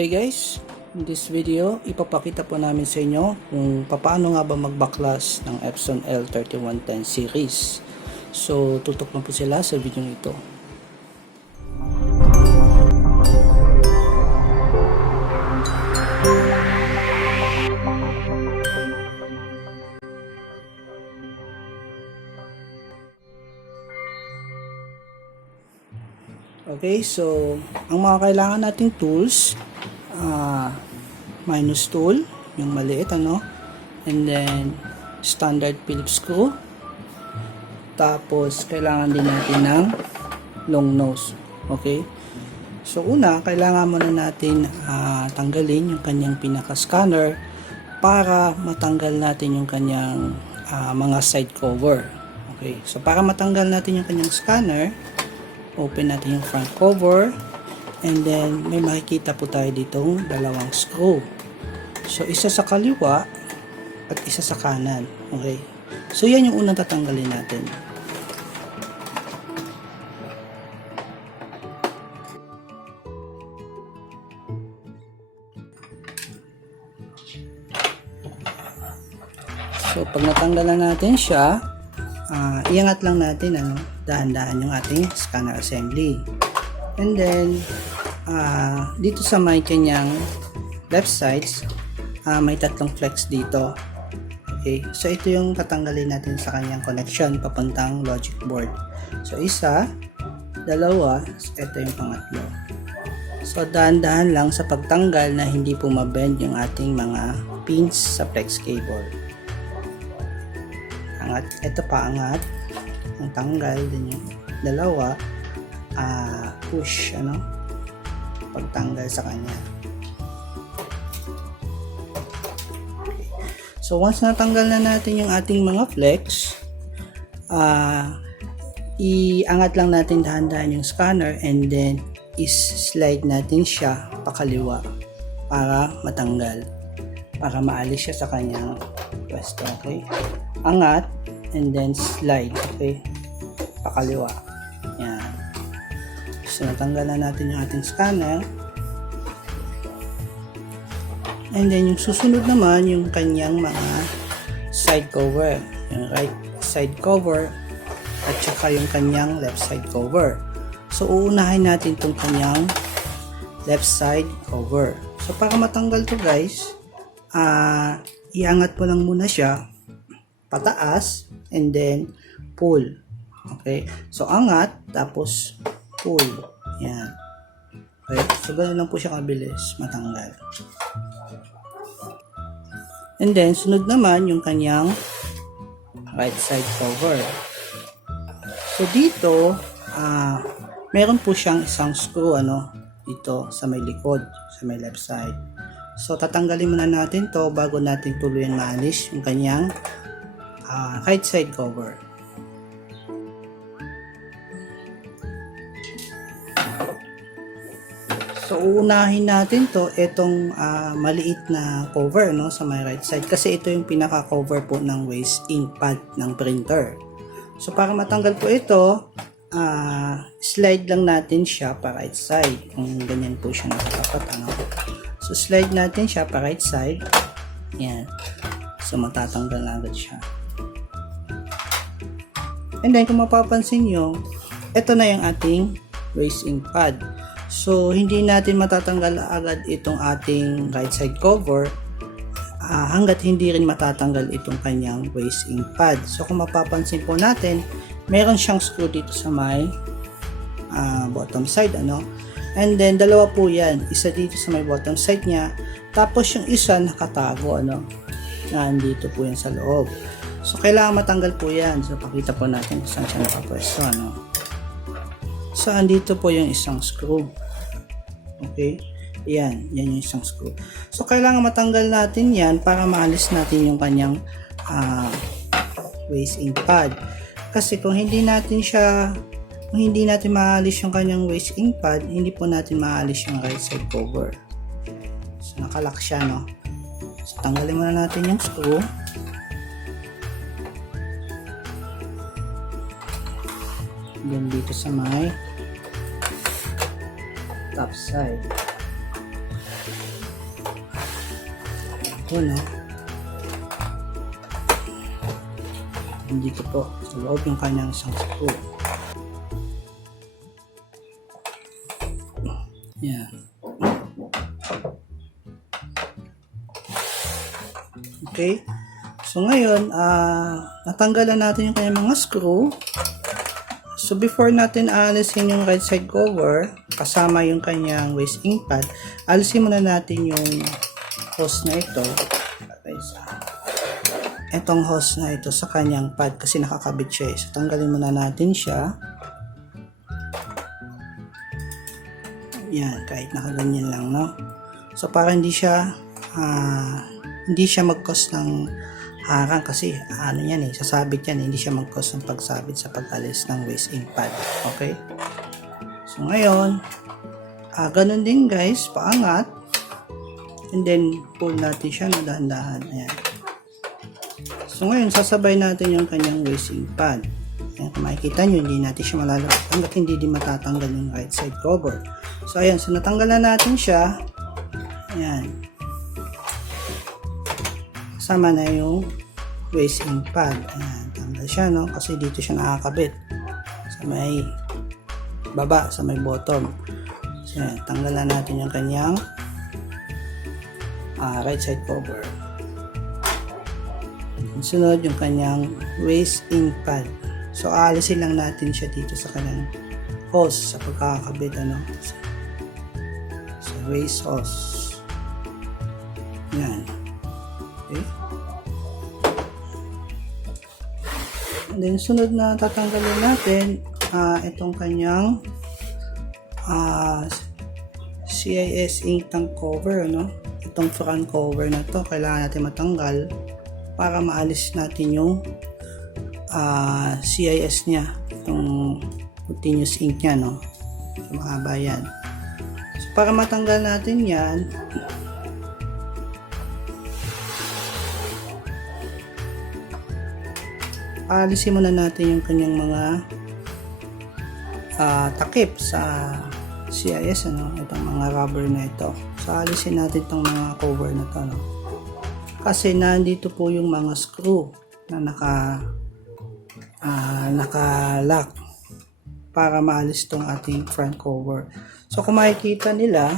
Okay guys, in this video, ipapakita po namin sa inyo kung paano nga ba magbaklas ng Epson L3110 series. So, tutok lang po sila sa video ito. Okay, so ang mga kailangan nating tools, minus tool, yung maliit and then standard Phillips screw, tapos kailangan din natin ng long nose. Okay, so una, kailangan muna natin tanggalin yung kanyang pinaka scanner para matanggal natin yung kanyang mga side cover. Okay, so para matanggal natin yung kanyang scanner, open natin yung front cover, and then may makikita po tayo ditong dalawang screw. So isa sa kaliwa at isa sa kanan. Okay, so yan yung unang tatanggalin natin. So pag natanggalan natin siya, iangat lang natin dahan-dahan yung ating scanner assembly. And then dito sa may kanyang left sides, may tatlong flex dito. Okay, so ito yung tatanggalin natin sa kanyang connection papuntang logic board. So isa, dalawa, ito yung pangatlo. So dahan-dahan lang sa pagtanggal na hindi po mabend yung ating mga pins sa flex cable. Angat, ito pa angat, ang tanggal din yung dalawa, push pagtanggal sa kanya. Okay. So once natanggal na natin yung ating mga flex, iangat lang natin dahan-dahan yung scanner and then is-slide natin siya pakaliwa para matanggal, para maalis siya sa kanyang pwesto. Okay, angat and then slide, okay, pakaliwa. Yan. So natanggal na natin yung ating scanner, and then yung susunod naman yung kanyang mga side cover, yung right side cover at saka yung kanyang left side cover. So uunahin natin itong kanyang left side cover. So para matanggal to guys, iangat mo lang muna siya pataas and then pull. Okay, so angat tapos pull. Yan. Okay, so ganoon lang po siya kabilis matanggal. And then sunod naman yung kanyang right side cover. So dito meron po siyang isang screw dito sa may likod, sa may left side. So tatanggalin muna natin to bago natin tuluyan maalis yung kanyang right side cover. So uunahin natin to itong maliit na cover sa my right side, kasi ito yung pinaka cover po ng waste ink pad ng printer. So para matanggal po ito, slide lang natin siya pa right side, kung ganyan po siya nakatapat. So slide natin siya pa right side. Yan. So matatanggal na agad siya. And then kung mapapansin nyo, ito na yung ating waste ink pad. So hindi natin matatanggal agad itong ating right side cover hanggat hindi rin matatanggal itong kanyang waste ink pad. So kung mapapansin po natin, meron siyang screw dito sa may bottom side and then dalawa po yan, isa dito sa may bottom side niya, tapos yung isa nakatago nandito po yan sa loob. So kailangan matanggal po yan. So pakita po natin kung saan siya nakapwesto. So andito po yung isang screw. Okay, yan yung isang screw. So kailangan matanggal natin yan para maalis natin yung kanyang waste ink pad. Kasi kung hindi natin maalis yung kanyang waste ink pad, hindi po natin maalis yung right side cover. So nakalock siya So tanggalin muna natin yung screw. Then dito sa may top side. Yun, no? Dito po sa loob yung kanyang isang screw. Yan. Okay. So ngayon, natanggalan natin yung kanyang mga screw. So before natin alisin yung right side cover, kasama yung kanyang waste ink pad, alisin muna natin yung hose na ito. Itong hose na ito sa kanyang pad kasi nakakabit siya. So tanggalin muna natin siya. Yan, kahit nakaganyan lang, no? So para hindi siya mag-cause ng harang kasi ano yan sasabit yan, hindi siya mag-cause ng pagsabit sa pag-alis ng waste ink pad. Okay? So ngayon, ganun din guys, paangat. And then pull natin siya na dahan-dahan. Ayan. So ngayon, sasabay natin yung kanyang waste ink pad. Ayan, kung makikita nyo, hindi natin siya malalabas hanggat hindi din matatanggal yung right side cover. So ayan, so natanggalan natin siya. Ayan. Sama na yung waste ink pad. Ayan, tanggal siya, no? Kasi dito siya nakakabit. Sa may baba, sa may bottom. So ayan, tanggalan natin yung kanyang right side cover. Sunod yung kanyang waste ink pad. So aalisin lang natin siya dito sa kanyang hose sa pagkakabit, ano, sa waste hose. Yan. Okay. And then sunod na tatanggalin natin itong kanyang CIS ink tank cover, ano. Itong front cover na to kailangan natin matanggal para maalis natin yung CIS niya, itong continuous ink niya, no? So, mahaba yan. So, para matanggal natin yan, alisin muna natin yung kanyang mga takip sa CIS, ano? Itong mga rubber na ito. So, alisin natin itong mga cover na to, no? Kasi nandito po yung mga screw na naka-lock para maalis tong ating front cover. So kung makikita nila,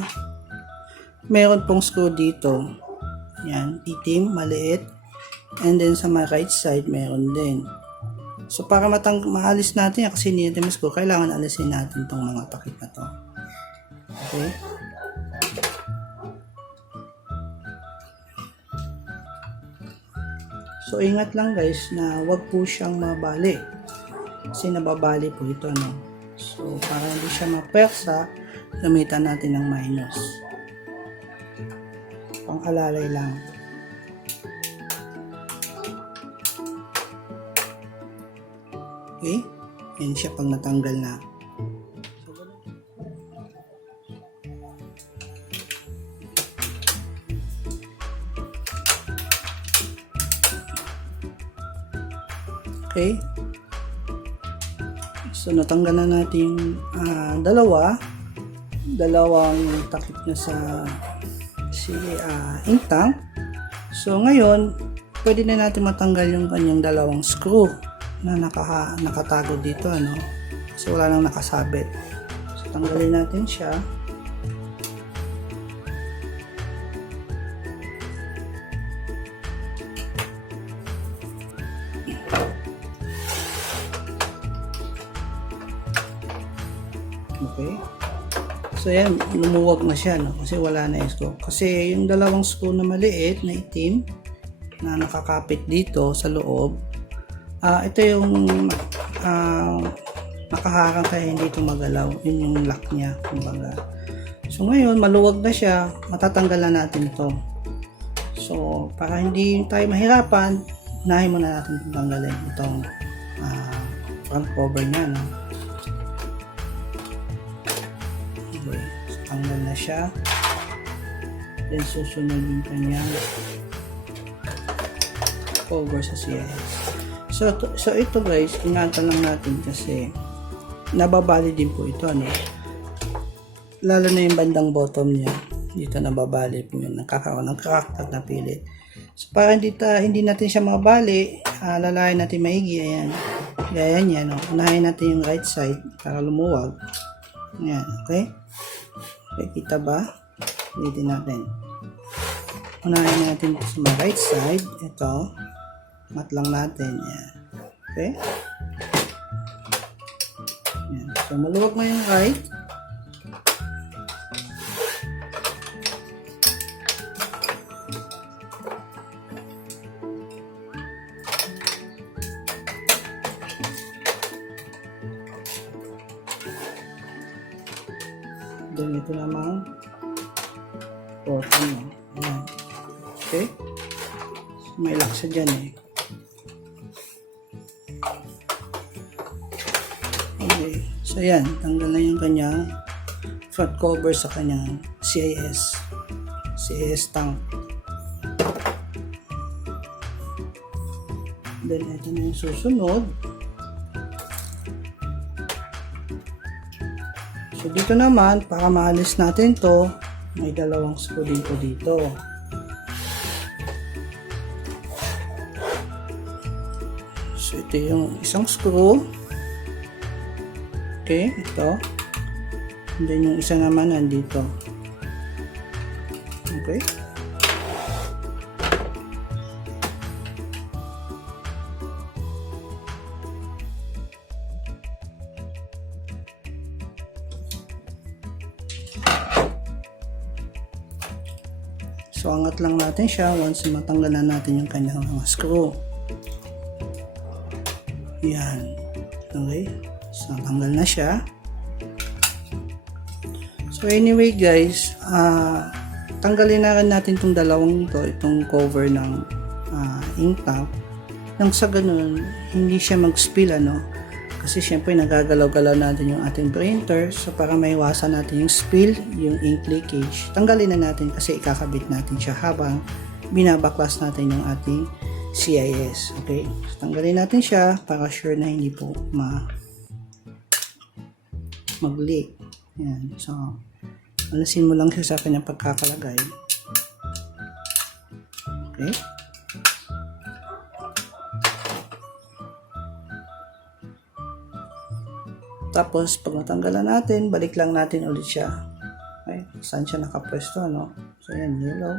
meron pong screw dito. Yan, itim, maliit. And then sa my right side, meron din. So para maalis natin yan, kasi hindi natin screw, kailangan alisin natin tong mga takip na to. Okay? So ingat lang guys na wag po siyang mabali. Kasi nababali po ito, no? So para hindi siya mapersa, gamitan natin ng minus. Pang-alalay lang. Okay? Yan siya pag natanggal na. Okay. So natanggal na natin yung dalawang takip na sa ink tank. So ngayon, pwede na natin matanggal yung kanyang dalawang screw na nakatago dito, ano? Kasi wala nang nakasabit. So tanggalin natin siya. Okay. So yan, lumuwag na siya, no? Kasi wala na yung screw. Kasi yung dalawang screw na maliit na itim na nakakapit dito sa loob, ito yung nakaharang kaya hindi ito magalaw. Yun yung lock niya, kumbaga. So ngayon, maluwag na siya, matatanggalan natin ito. So para hindi tayo mahirapan, unahin muna natin tanggalin itong front cover niya, no? Tanggal na siya. Then susunod yung kanyang cover sa CIS. So ito guys, ingatan lang natin kasi nababali din po ito, ano. Lalo na yung bandang bottom niya. Dito nababali po yun. Nagkakaroon ng crack at napilit. So, para hindi natin siya mabali, lalayan natin maigi. Ayan. Gaya niya, no? Unahin natin yung right side para lumuwag. Ayan, okay? Okay, kita ba? Ulitin natin. Unahin natin sa right side. Ito. Mat lang natin. Ayan. Okay? Ayan. So, maluwag mo yung right. Then ito naman bottom mo. Ayan. Okay? So, may lock siya dyan eh. Okay. So yan. Tanggal na yung kanyang front cover sa kanyang CIS tank. Then ito na yung susunod. So dito naman, para maalis natin to, may dalawang screw din po dito. So ito yung isang screw. Okay, ito. And then yung isa naman nandito. Okay. So, angat lang natin siya once matanggal na natin yung kanyang mga screw. Yan. Okay. So, tanggal na siya. So, anyway guys, tanggalin na rin natin itong dalawang ito, itong cover ng ink tank. Nang sa ganun, hindi siya mag-spill, ano. Kasi syempre nagagalaw-galaw natin yung ating printer, so para maiwasan natin yung spill, yung ink leakage, tanggalin na natin kasi ikakabit natin siya habang binabaklas natin yung ating CIS. Okay, so tanggalin natin siya para sure na hindi po mag-leak. Yan. So alasin mo lang siya sa kanyang pagkakalagay. Okay. Tapos, pag natanggalan natin, balik lang natin ulit siya. Okay? Saan siya nakapwesto, no? So, yan, yellow.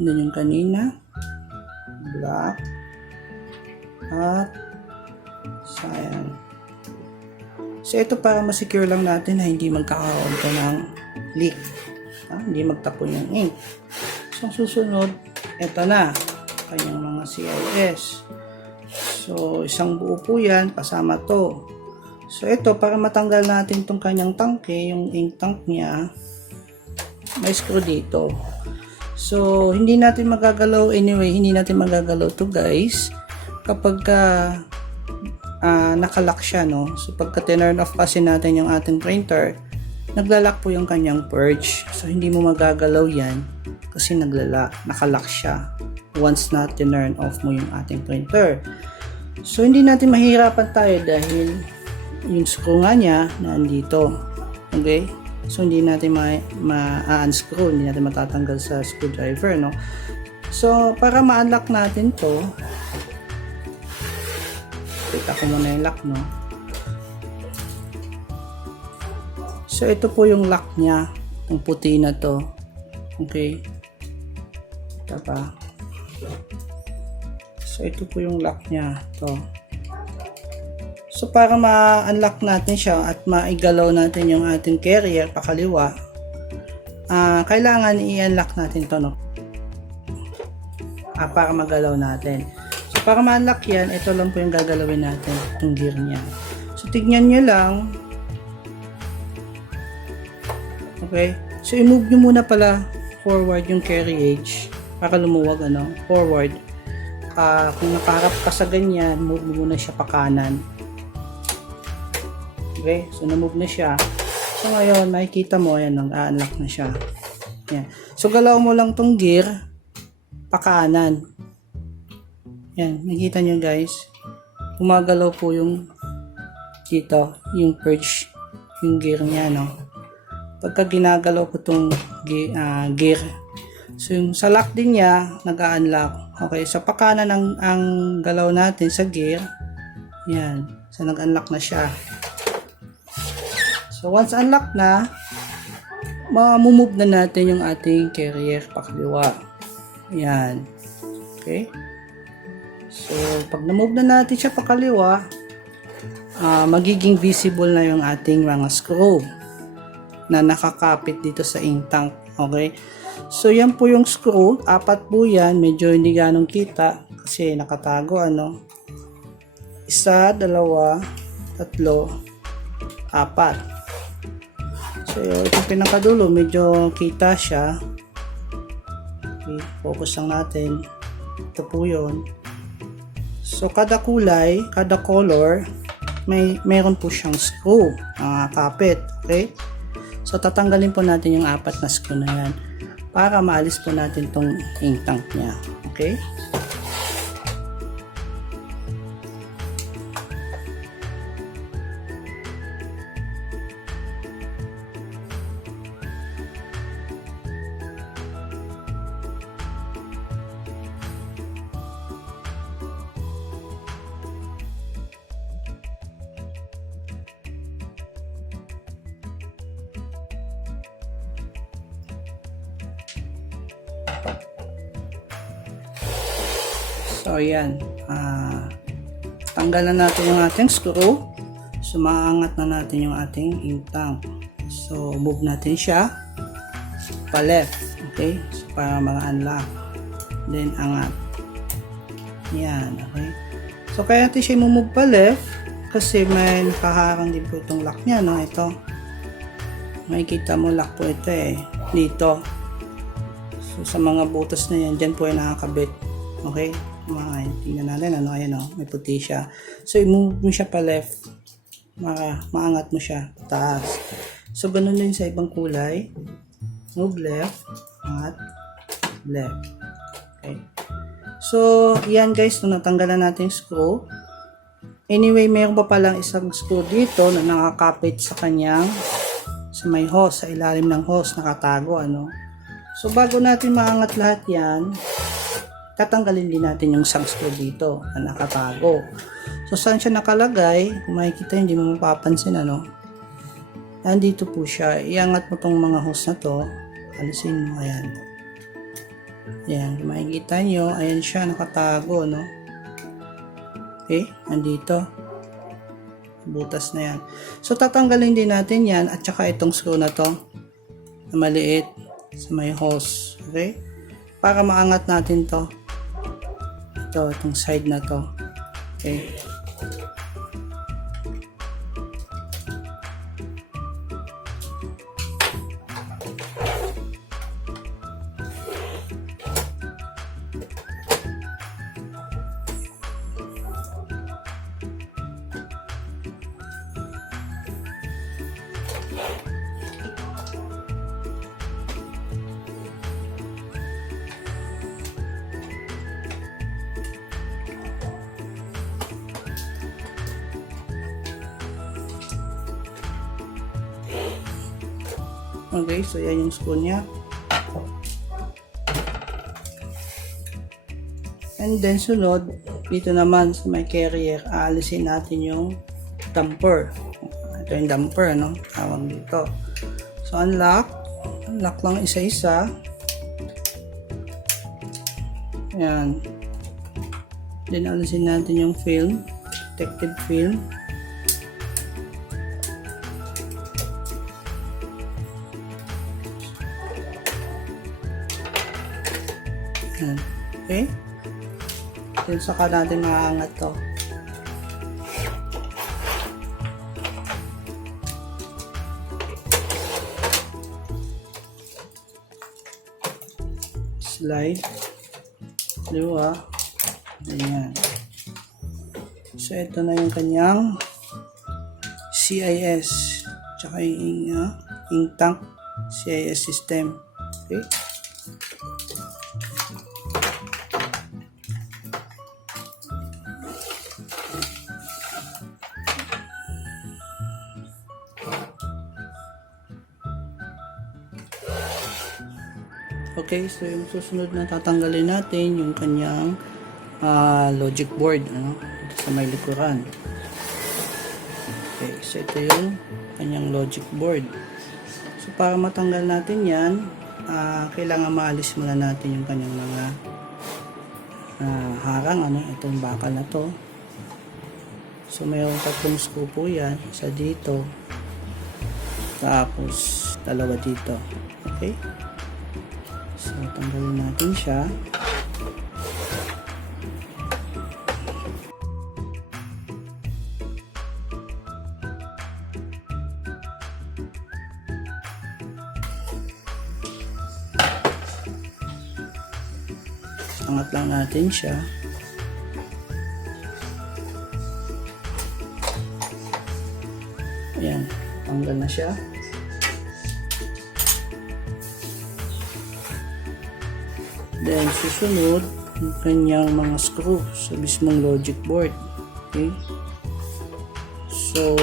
And then yung kanina. Black. At, cyan. So, ito para masecure lang natin na hindi magkakaroon ka ng leak. Hindi magtapon yung ink. So, susunod, ito na. Kanyang mga CIS. So, isang buo po yan, kasama to. So, ito, para matanggal natin itong kanyang tangke, yung ink tank niya, may screw dito. So, hindi natin magagalaw, anyway, hindi natin magagalaw to guys, kapag nakalock siya, no? So, pagka turn off kasi natin yung ating printer, naglalak po yung kanyang purge. So, hindi mo magagalaw yan, kasi nakalock siya once na turn off mo yung ating printer. So, hindi natin mahirapan tayo dahil yung screw nga niya nandito. Okay? So, hindi natin ma-unscrew, hindi natin matatanggal sa screwdriver, no? So, para ma-unlock natin to, kita ko muna yung lock, no? So, ito po yung lock niya, yung puti na to. Okay? Ito pa. So, ito po yung lock niya. To. So, para ma-unlock natin siya at maigalaw natin yung ating carrier pakaliwa, kailangan i-unlock natin to, no? Para magalaw natin. So, para ma-unlock yan, ito lang po yung gagalawin natin, itong gear niya. So, tignan nyo lang. Okay? So, i-move nyo muna pala forward yung carriage para lumuwag, ano? Forward. Kung nakaharap ka sa ganyan, move mo muna siya pa kanan. Okay, so na-move na siya. So ngayon, makikita mo, ayan, nag-unlock na siya. Yan. So galaw mo lang tong gear pa kanan. Yan, nakikita nyo guys. Gumagalaw po yung dito, yung purge, yung gear niya, no? pagka ginagalaw ko itong gear. So yung sa lock din niya, nag-unlock. Okay, sa pakanan ang galaw natin sa gear. Yan. So nag-unlock na siya. So once unlock na, ma-move na natin yung ating carrier pakaliwa. Yan. Okay. So pag na-move na natin siya pakaliwa, magiging visible na yung ating mga screw na nakakapit dito sa ink tank. Okay. So yan po yung screw, 4 po yan, medyo hindi ganong kita kasi nakatago ano. 1, 2, 3, 4. So itong pinakadulo medyo kita siya. Okay, focus lang natin. Ito po yun. So kada kulay, kada color, mayroon po siyang screw na kapit. Okay. So tatanggalin po natin yung 4 na screw na yan para maalis po natin tong ink tank niya. Okay? So ayan, tanggalan natin yung ating screw. So maangat na natin yung ating ink tank. So move natin siya pa left, okay? So, para mga-unlock. Then angat. Yan, okay? So kaya natin siya move pa left kasi may nakaharang din po itong lock niya, no? Ito. Makikita mo lock po ito eh. Dito. So sa mga butas na yan, dyan po ay nakakabit. Okay? Tingnan natin, ano, ayan o, may puti siya. So, i-move mo siya pa left. Maangat mo siya, taas. So, ganun din sa ibang kulay. Move left, angat, left. Okay. So, yan guys, nung natanggalan natin yung screw. Anyway, mayroon pa palang isang screw dito na nakakapit sa kanyang, sa may hose, sa ilalim ng hose, nakatago, ano. So, bago natin maangat lahat yan, tatanggalin din natin yung isang screw dito na nakatago. So, saan siya nakalagay? Kung makikita, hindi mo mapapansin, ano? Nandito po siya. Iangat mo tong mga hose na to. Alisin mo, ayan. Ayan, kung makikita nyo, ayan siya, nakatago, no? Okay, nandito. Butas na yan. So, tatanggalin din natin yan at saka itong screw na to na maliit sa may hose. Okay? Para maangat natin to. Itong side na to. Okay. Okay, so yan yung spoon niya. And then sunod, dito naman sa may carrier, aalisin natin yung damper. Ito yung damper, no? Tawag dito. So unlock. Unlock lang isa-isa. Ayan. Then aalisin natin yung film. Protective film. Okay? Then saka natin maangat to. Slide. Liwa. Ayan. So ito na yung kanyang CIS. Tsaka yung ink tank CIS system. Okay? Okay, so yung susunod na tatanggalin natin yung kanyang logic board, ano, sa may likuran. Okay, so ito yung kanyang logic board. So para matanggal natin yan, kailangan maalis muna natin yung kanyang mga harang, ano, itong bakal na to. So mayroong 3 screw po yan, isa dito, tapos dalawa dito. Okay, so tanggalin natin siya. Angat lang natin siya. Ayan, tanggal na siya. Then susunod yung kanyang mga screw sa mismong logic board. Okay, so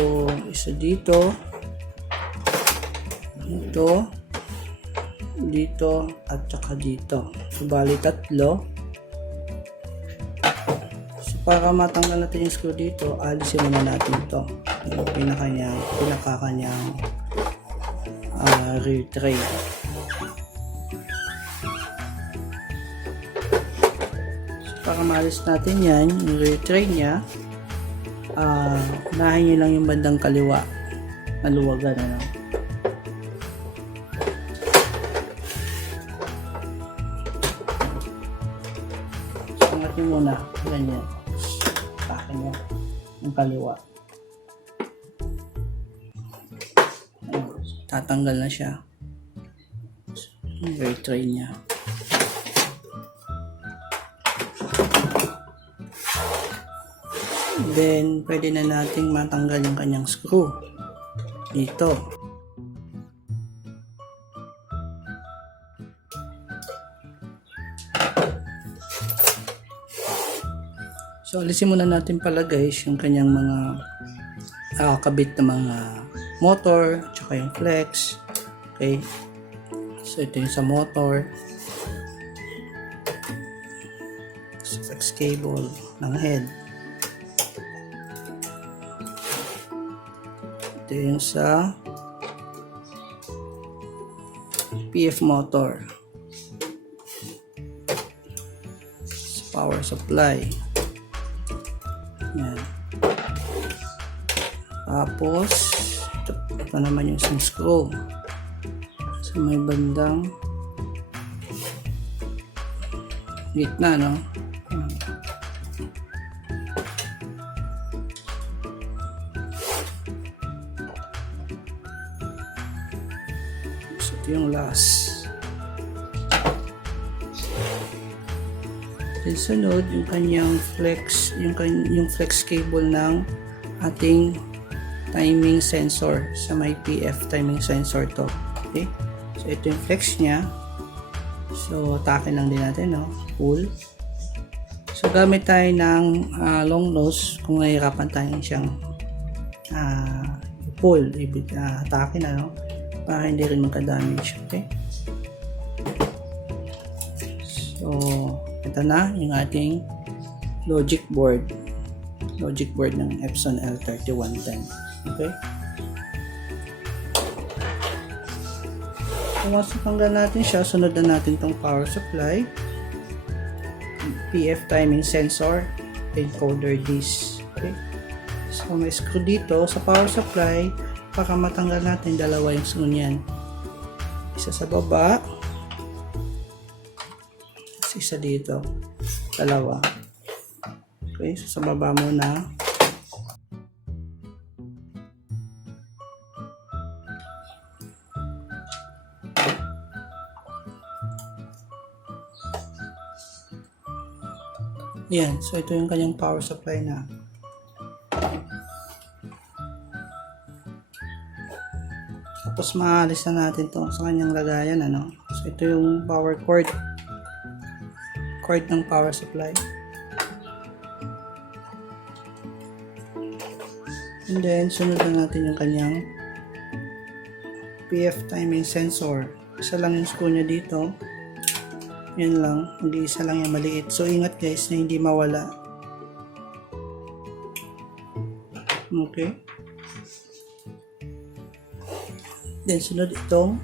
isa dito, dito at saka dito. So bali 3. So para matanggal natin yung screw dito, alisin muna natin ito, yung pinakakanyang rear tray. So para maalis natin yan, yung rear tray nya, unahin nyo lang yung bandang kaliwa na luwagan, ano. Angat nyo muna, ganyan. Takin nyo yung kaliwa. Ayan, tatanggal na siya. Yung rear tray nya. Then, pwede na nating matanggal yung kanyang screw dito. So, alisin muna natin pala guys yung kanyang mga kabit na mga motor, tsaka yung flex. Okay. So, ito yung sa motor. Flex cable ng head. Ito yung sa PF motor. Power supply. Yan. Tapos ito naman yung isang screw sa may bandang gitna, no? So ito yung last. Then sunod yung kanyang flex, yung flex cable ng ating timing sensor sa may PF timing sensor to. Okay? So ito yung flex niya. So takin lang din natin, no? Pull. So gamit tayo ng long nose kung nahihirapan tayo siyang pull, takin, ano? Para hindi rin magka-damage. Okay? So ito na yung ating logic board ng Epson L3110. Okay, so once natanggal natin siya, sunod na natin tong power supply, PF timing sensor, encoder disc. Okay, so may screw dito sa power supply. Para matanggal natin, dalawa yung screw niyan, isa sa baba, isa dito, dalawa. Okay, so sa baba muna. Yan, so ito yung kanyang power supply na. Tapos maalis na natin to sa kanyang lagayan, ano. So ito yung power cord ng power supply. And then sunod na natin yung kanyang PF timing sensor. Isa lang yung screw niya dito. Yan lang, mag-iisa lang yung maliit. So ingat guys na hindi mawala. Okay. Then sunod itong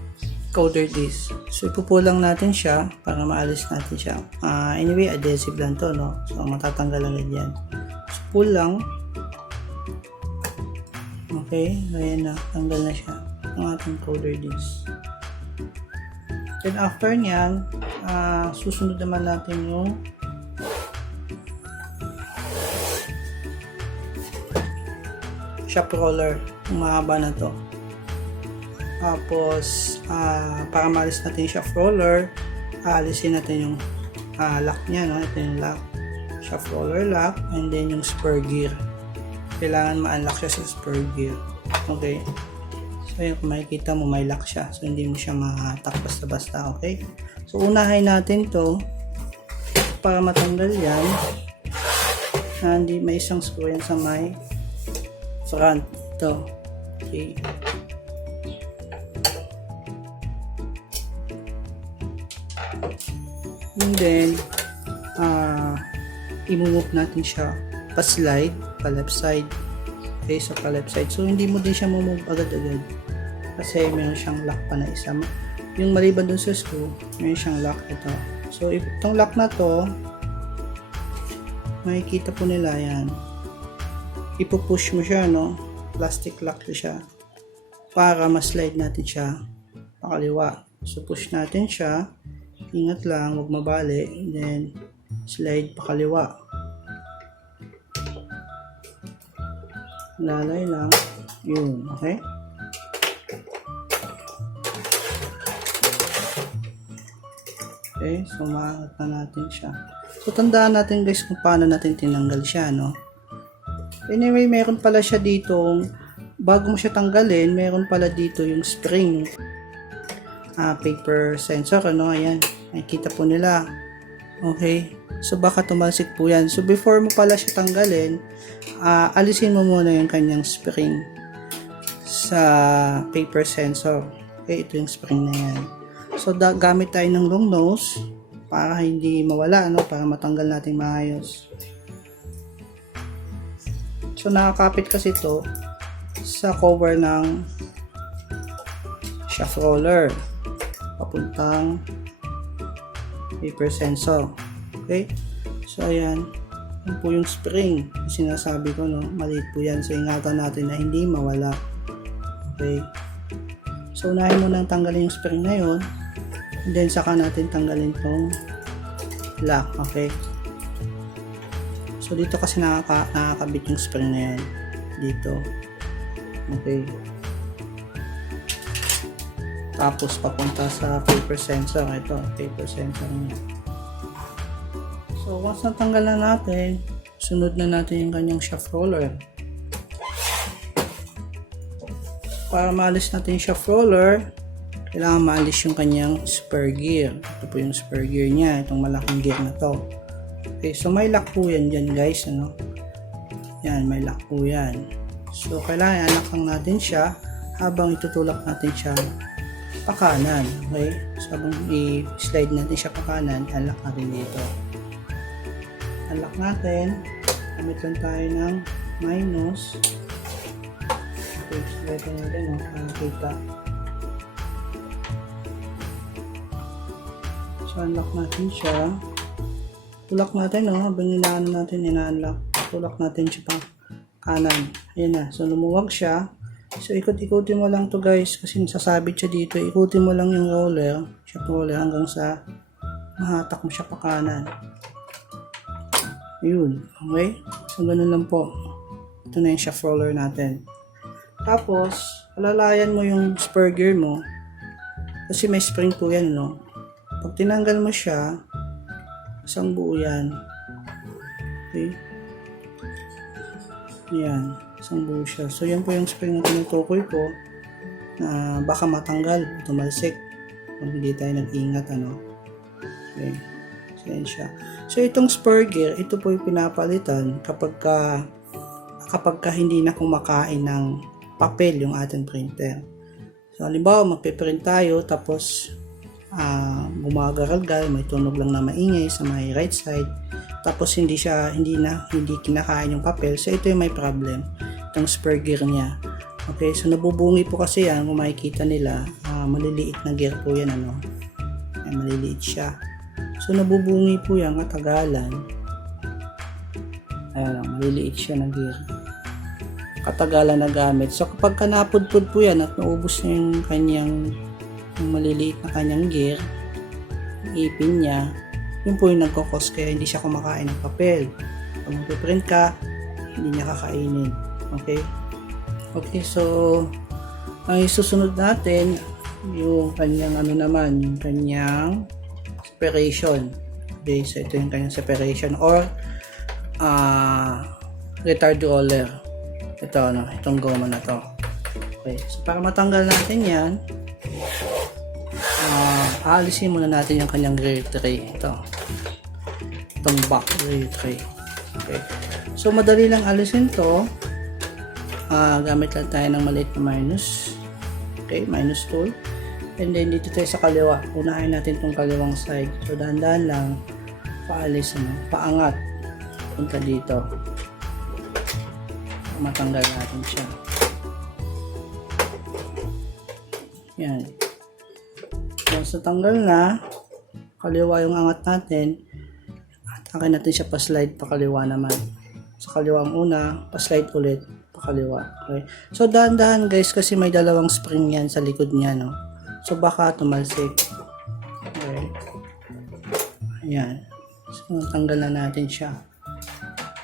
coder disc. So ipupulang natin siya para maalis natin siya. Anyway, adhesive lang to, no? So matatanggal agad yan. So pull lang. Okay, ayan na, tanggal na siya ang ating coder disc. Then after nyan, susunod naman natin yung shop roller, yung mahaba na to. Tapos para maalis natin yung shop roller, aalisin natin yung lock nya, no? Ito yung lock, shop roller lock, and then yung spur gear. Kailangan ma-unlock siya sa spur gear. Okay, so yun, kung makikita mo may lock siya, so hindi mo siya matak basta-basta. Okay, so unahin natin to para matanggal yan. Hindi, may isang screw yan sa may front ito. Okay, and then i-move natin siya pa-slide pa left side. Okay, so pa left side, so hindi mo din siya move agad-agad kasi meron siyang lock pa na isa. Yung maliban dun sa screw, meron siyang lock ito. So itong lock na to, makikita po nila yan, ipupush mo siya, no? Plastic lock siya para ma-slide natin siya pakaliwa. So push natin siya, ingat lang, huwag mabali, then slide pakaliwa, lalay lang, yun. Okay, okay, so maangat na natin siya. So tandaan natin guys kung paano natin tinanggal siya, no? Anyway, meron pala siya dito, bago mo siya tanggalin, meron pala dito yung spring, paper sensor, ano, ayan, nakikita po nila. Okay, so baka tumalsik po yan. So before mo pala siya tanggalin, alisin mo muna yung kanyang spring sa paper sensor. Okay, ito yung spring na yan. So gamit tayo ng long nose para hindi mawala, no? Para matanggal natin maayos. So nakakapit kasi ito sa cover ng shaft roller papuntang paper sensor. Okay, so ayan, yun po yung spring, yung sinasabi ko, no? Maliit po yan, so ingatan natin na hindi mawala. Okay, so unahin mo nang tanggalin yung spring na yun, and then saka natin tanggalin tong lock. Okay, so dito kasi nakakabit yung spring na yan dito. Okay, tapos papunta sa paper sensor. Ito, paper sensor niya. So once natanggal na natin, sunod na natin yung kanyang shaft roller. Para maalis natin yung shaft roller, kailangan maalis yung kanyang spur gear. Ito po yung spur gear niya, itong malaking gear na to. Okay, so may lock po yan dyan guys, ano? Yan, may lock po yan. So kailangan i-unlock lang natin siya habang itutulak natin siya pakanan. Okay, so habang i-slide natin siya pakanan, unlock natin dito. Unlock natin, gamit lang tayo ng minus. Okay, slide natin, no? Para kita. So unlock natin siya, tulak natin, no? Habang ina-unlock, tulak natin siya pa kanan. Ayan na, so lumuwag siya. So ikot-ikutin mo lang to guys, kasi nasasabit siya dito. Ikutin mo lang yung roller, hanggang sa mahatak mo siya pa kanan. Ayun, okay, so ganun lang po. Ito na yung shaft roller natin. Tapos alalayan mo yung spur gear mo kasi may spring po yan, no? Pag tinanggal mo siya, isang buo yan. Okay, yan, isang buo siya. So yan po yung spring na tinutukoy ko na baka matanggal, tumalsik kung hindi tayo nag-ingat, ano? Okay, so yan siya. So itong spur gear, ito po yung pinapalitan kapag hindi na kumakain ng papel yung ating printer. So halimbawa magpiprint tayo, tapos gumagaragal, may tunog lang na maingay sa may right side, tapos hindi kinakain yung papel. So ito yung may problem, itong spare gear niya. Okay, so nabubungi po kasi yan, kung makikita nila, maliliit na gear po yan, ay, maliliit siya. So nabubungi po yan katagalan. Ayan, maliliit siya na gear, katagalan na gamit. So kapag napudpud po yan at naubos na yung kanyang maliliit na kanyang gear, ipin niya, yun po yung nagkakos kaya hindi siya kumakain ng papel. Pag magpiprint ka, hindi niya kakainin. Okay, so ang isusunod natin yung kanyang yung kanyang separation. Okay, so ito yung kanyang separation or retard roller. Itong goma na to. Okay, so para matanggal natin yan, aalisin muna natin yung kanyang rear tray. Itong back rear tray. Okay, so madali lang alisin to. Gamit lang tayo ng maliit na minus. Okay, minus tool. And then dito tayo sa kaliwa, unahin natin itong kaliwang side. So dahan-dahan lang, paalis, paangat, punta dito. Matanggal natin siya. Yan. Once natanggal na, kaliwa yung angat natin, atakin natin siya pa-slide pa kaliwa naman. Sa kaliwa ang una, pa-slide ulit pa kaliwa. Okay. So dahan-dahan guys, kasi may dalawang spring yan sa likod niya, no. So baka tumalsik. Okay. Ayan. So tanggal na natin siya.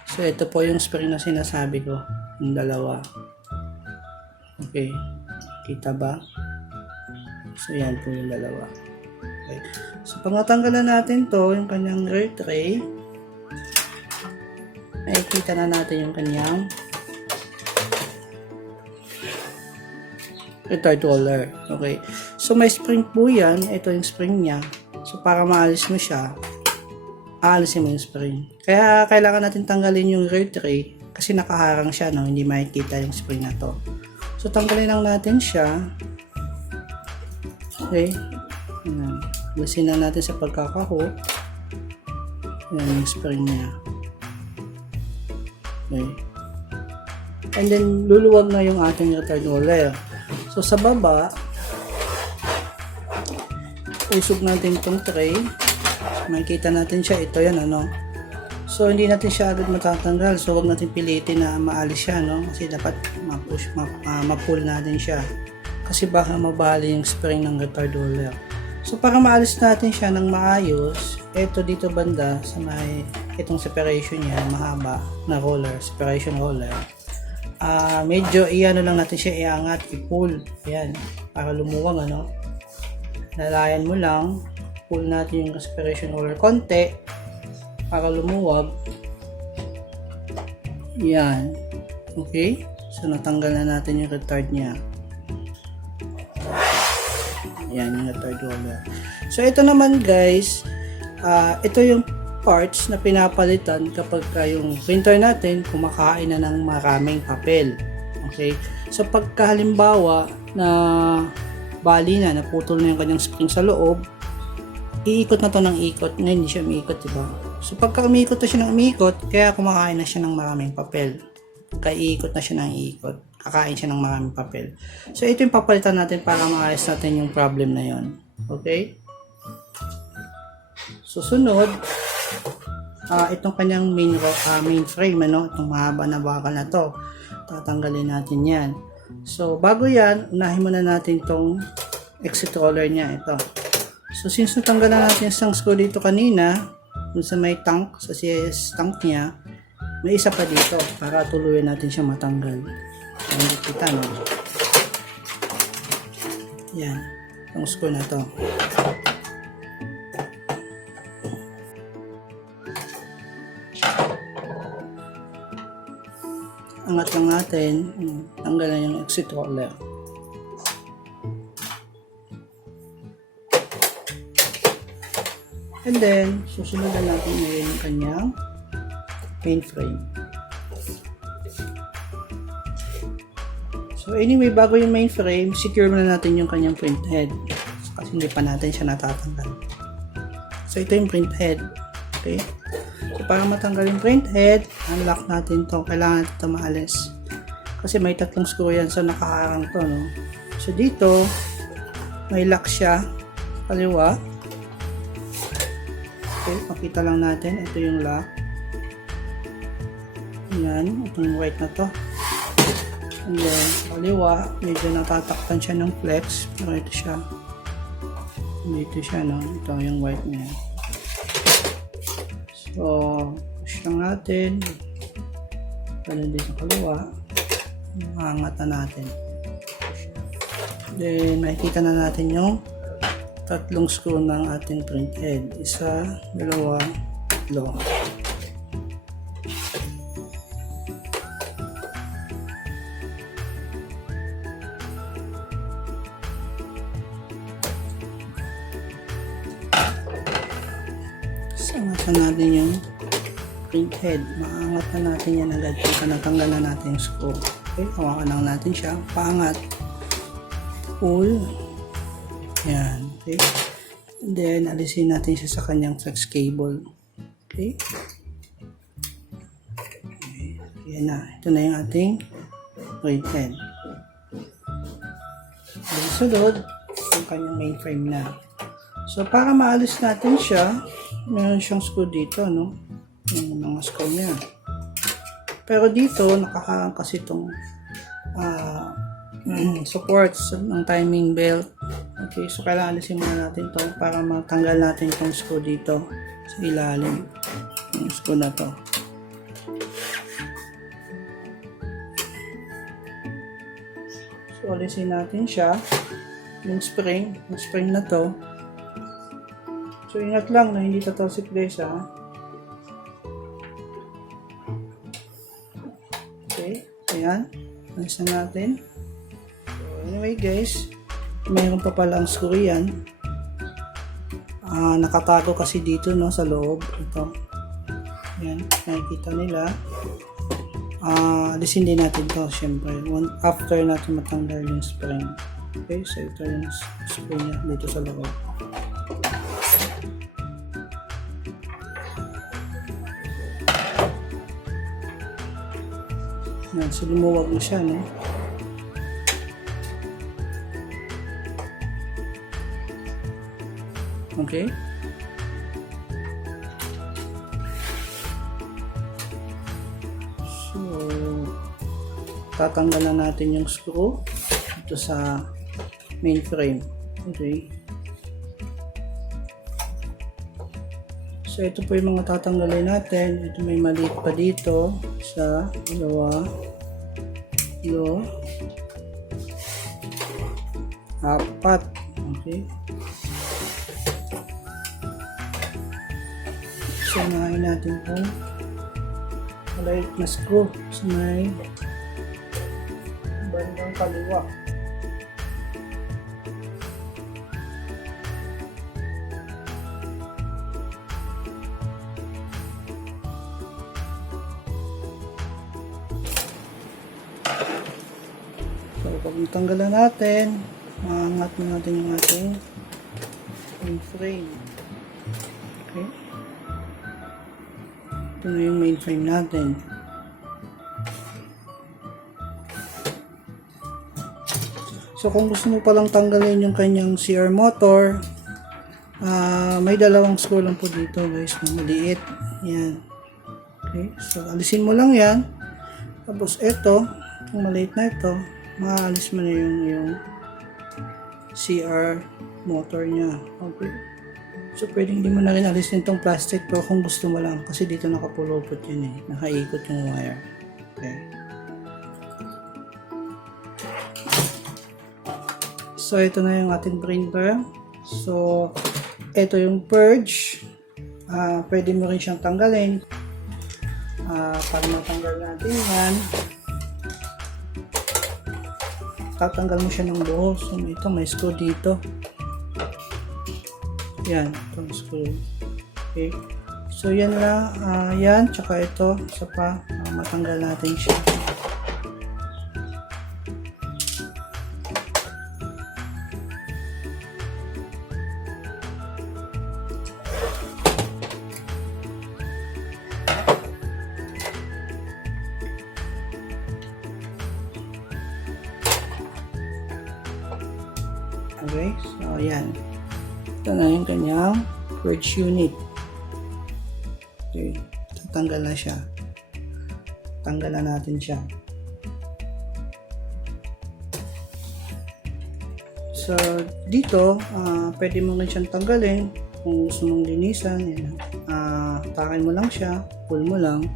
So ito po yung spring na sinasabi ko, yung dalawa. Okay. Kita ba? So yan po yung dalawa. Okay. So pag natanggalan natin to, yung kanyang rear tray, makikita na natin yung kanyang retard roller. Okay. So may spring po yan. Ito yung spring niya. So para maalis mo siya, aalisin mo yung spring. Kaya kailangan natin tanggalin yung rear tray kasi nakaharang siya, no? Hindi makikita yung spring na to. So tanggalin lang natin siya. Okay. Alisin na natin sa pagkakahook. Yan yung spring niya. Okay. And then luluwag na yung ating retard roller. So sa baba, usog natin itong tray. Makikita natin siya. Ito yan, So hindi natin siya agad matatanggal. So huwag natin pilitin na maalis siya, Kasi dapat ma-pull natin siya. Kasi baka mabali yung spring ng retard roller. So para maalis natin siya ng maayos, ito dito banda sa may itong separation niya, mahaba na roller, separation roller. Medyo iano lang natin siya, iangat, i-pull. Ayan, para lumuwag, Lalayan mo lang, pull natin yung separation roller konti para lumuwag. Yan. Okay? So natanggal na natin yung retard niya. Yan yung retard roller. So ito naman guys, ito yung parts na pinapalitan kapag yung printer natin kumakain na ng maraming papel. Okay? So pagka halimbawa na bali na, naputol na yung kanyang spring sa loob, iikot na to ng ikot. Ngayon hindi siya umiikot, diba? So pagka umiikot na siya ng umiikot, kaya kumakain na siya ng maraming papel. Kaya iikot na siya ng iikot. Kakain siya ng maraming papel. So ito yung papalitan natin para maayos natin yung problem na yon. Okay? Susunod, itong kanyang main frame, itong mahaba na bakal na to, tatanggalin natin yan. So bago yan, unahin muna natin itong exit roller niya, ito. So since natanggalan natin isang screw dito kanina, dun sa may tank, sa CS tank niya, may isa pa dito para tuluyan natin siya matanggal. Ayan, kita, yan, itong screw na to. Angat lang natin, tanggalan yung exit roller. And then, susunod na natin ngayon yung kanyang mainframe. So anyway, bago yung mainframe, secure muna natin yung kanyang print head. So kasi hindi pa natin siya natatanggal. So ito yung print head. Okay? So para matanggal yung print head, unlock natin to. Kailangan ito maalis. Kasi may 3 screw yan, so nakaharang to, no? So dito, may lock siya kaliwa. Okay, pakita lang natin. Ito yung lock. Yan, itong white na to. And then, kaliwa, medyo natatakpan siya ng flex. Pero ito siya. Dito siya, no? Ito yung white niya. So, push lang natin. Ganun din sa kaliwa. Angat na natin. Then, makikita na natin yung 3 screw ng ating print head. 1, 2, 3. Angat na natin yung print head. Maangat na natin yan agad pagka natanggal na natin yung screw. Okay, hawakan lang natin siya. Paangat. Pull. Yan. Okay. And then, alisin natin siya sa kanyang flex cable. Okay. Okay. Yan na. Ito na yung ating print head. Then, sunod, yung kanyang mainframe na. So, para maalis natin siya, meron siyang screw dito, no? Yung mga screw niya. Pero dito, nakaharang kasi itong supports ng timing belt. Okay, so kailangan alisin muna natin to para matanggal natin itong screw dito sa ilalim. Yung screw na to. So, alisin natin siya. Yung spring na to. So, ingat lang na hindi tatalsik guys, ha. Okay, ayan. Alisan natin. So, anyway guys, mayroon pa pala ang screw yan. Nakatago kasi dito, no, sa loob. Ito. Ayan, nakikita nila. Alisin din natin to, syempre. After natin matanggal yung spring. Okay, so ito yung screw niya dito sa loob. Yan, so lumuwag na siya, no? Okay? So, tatanggalan natin yung screw dito sa mainframe. Okay? So, ito po yung mga tatanggalin natin. Ito may maliit pa dito. Isa, dalawa, tatlo, 4. Okay. So, unahin natin itong maliit na screw sa may bandang kaliwa. So, pag natanggalan natin, maangat na natin yung ating mainframe. Okay. Ito na yung mainframe natin. So, kung gusto mo palang tanggalin yung kanyang CR motor, may 2 screw lang po dito guys, maliit. Yan. Okay. So, alisin mo lang yan. Tapos, ito, yung maliit na ito, maalis mo na yung CR motor niya. Okay. So, pwedeng hindi mo na rin alisin itong plastic pero kung gusto mo lang. Kasi dito nakapulupot yun eh. Nakaikot yung wire. Okay. So, ito na yung ating printer. So, ito yung purge. Pwede mo rin siyang tanggalin. Para matanggal natin yan, tatanggal mo siya ng buo. So, ito may screw dito. Yan, itong screw. Okay. So, yan lang. Yan, tsaka ito. Isa pa. Matanggal natin siya. Okay, so yan. Ito na yung kanyang quartz unit. Okay, tatanggal na siya. Tanggalan natin siya. So, dito, pwede mo rin siyang tanggalin kung gusto mong linisan. Yan. Takin mo lang siya, pull mo lang.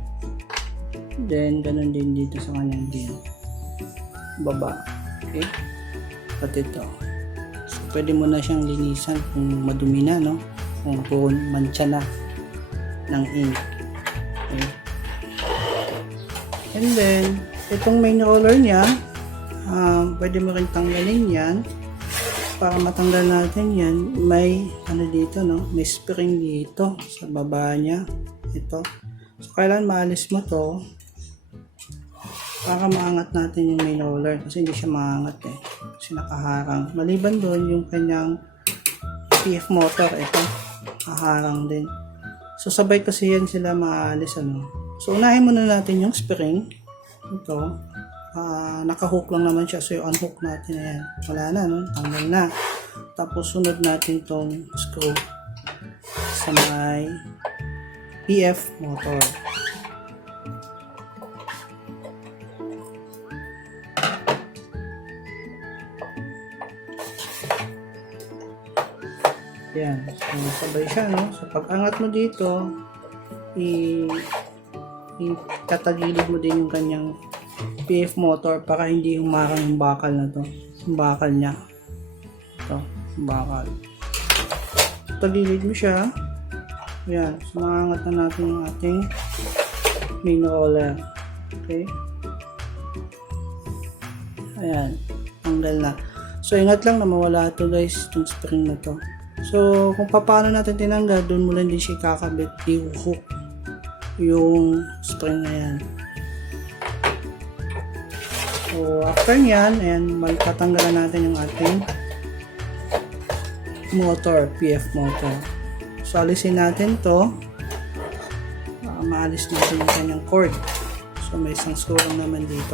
Then, ganun din dito sa kanyang din. Baba. Okay? At ito. So, pwede mo na siyang linisan kung madumi na, no? Kung mancha na ng ink. Okay? And then, itong main roller niya, pwede mo rin tanggalin yan. Para matanggal natin yan, may ano dito, no? May spring dito sa baba niya. Ito. So, kailan maalis mo to para maangat natin yung main roller kasi hindi siya maangat eh. Kasi nakaharang. Maliban doon yung kanyang PF motor, ito. Kaharang din. So, sabay kasi yan sila maalis, ano. So, unahin muna natin yung spring. Ito. Naka-hook lang naman siya. So, yung unhook natin na yan. Wala na, no? Tanggal na. Tapos, sunod natin tong screw sa may PF motor. Yan. So, sabay siya, no? So, pag angat mo dito, itatagilid mo din yung kanyang PF motor para hindi humarang yung bakal na to. Yung bakal niya. Ito, yung bakal. Tagilid mo siya. Yan. So, maangat na natin yung ating main roller. Okay? Ayan. Tanggal na. So, ingat lang na mawala ito guys, itong spring na to. So, kung paano natin tinanggal, doon mo lang din siya kakabit, i-hook yung spring na yan. So, after nyan, ayan, magtatanggalan natin yung ating motor, PF motor. So, alisin natin to. Maalis natin yung kanyang cord. So, may isang screw lang naman dito.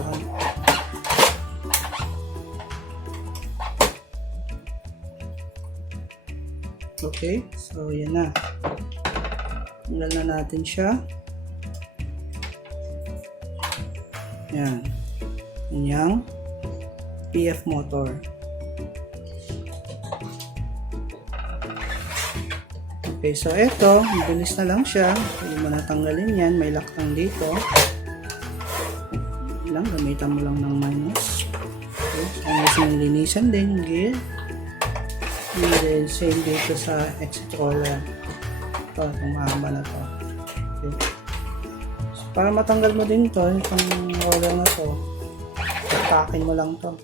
Okay, so yan na. Tanggal na natin siya. Yan. Yan yung PF motor. Okay, so ito, mabilis na lang siya. Pwede mo natanggalin yan. May lock lang dito. Lang, gamitan mo lang ng minus. Okay, so ayos linisan din yung gear. And then, same dito sa exit roller. Ito, itong mahaba na to. Okay. So, para matanggal mo din to, itong roller na to, takin mo lang to.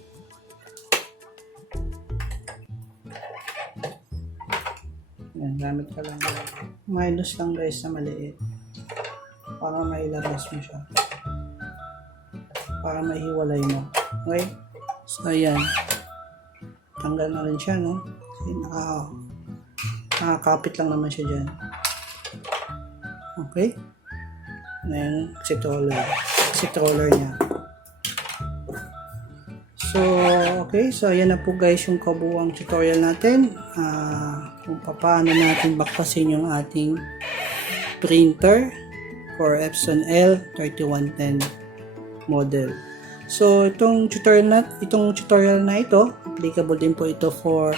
Yan, gamit ka lang. Minus lang guys na maliit. Para mailabas mo siya. Para maihiwalay mo. Okay? So, ayan. Tanggal na rin siya, no? Nakakapit lang naman siya dyan. Okay? Then, exit roller niya. So, okay. So, ayan na po guys yung kabuuang tutorial natin. Kung paano natin bakpasin yung ating printer for Epson L3110 model. So, itong tutorial na ito, applicable din po ito for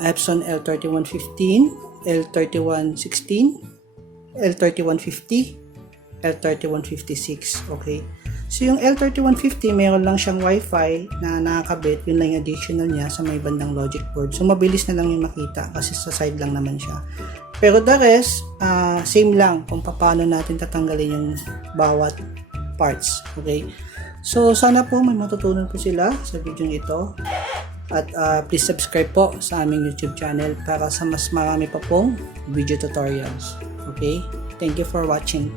Epson L3115, L3116, L3150, L3156. Okay. So, yung L3150, mayroon lang siyang Wi-Fi na nakakabit. Yun lang yung additional niya sa may bandang logic board. So, mabilis na lang yung makita kasi sa side lang naman siya. Pero the rest, same lang kung paano natin tatanggalin yung bawat parts. Okay. So, sana po may matutunan po sila sa video ito. At please subscribe po sa aming YouTube channel para sa mas marami pa pong video tutorials. Okay? Thank you for watching.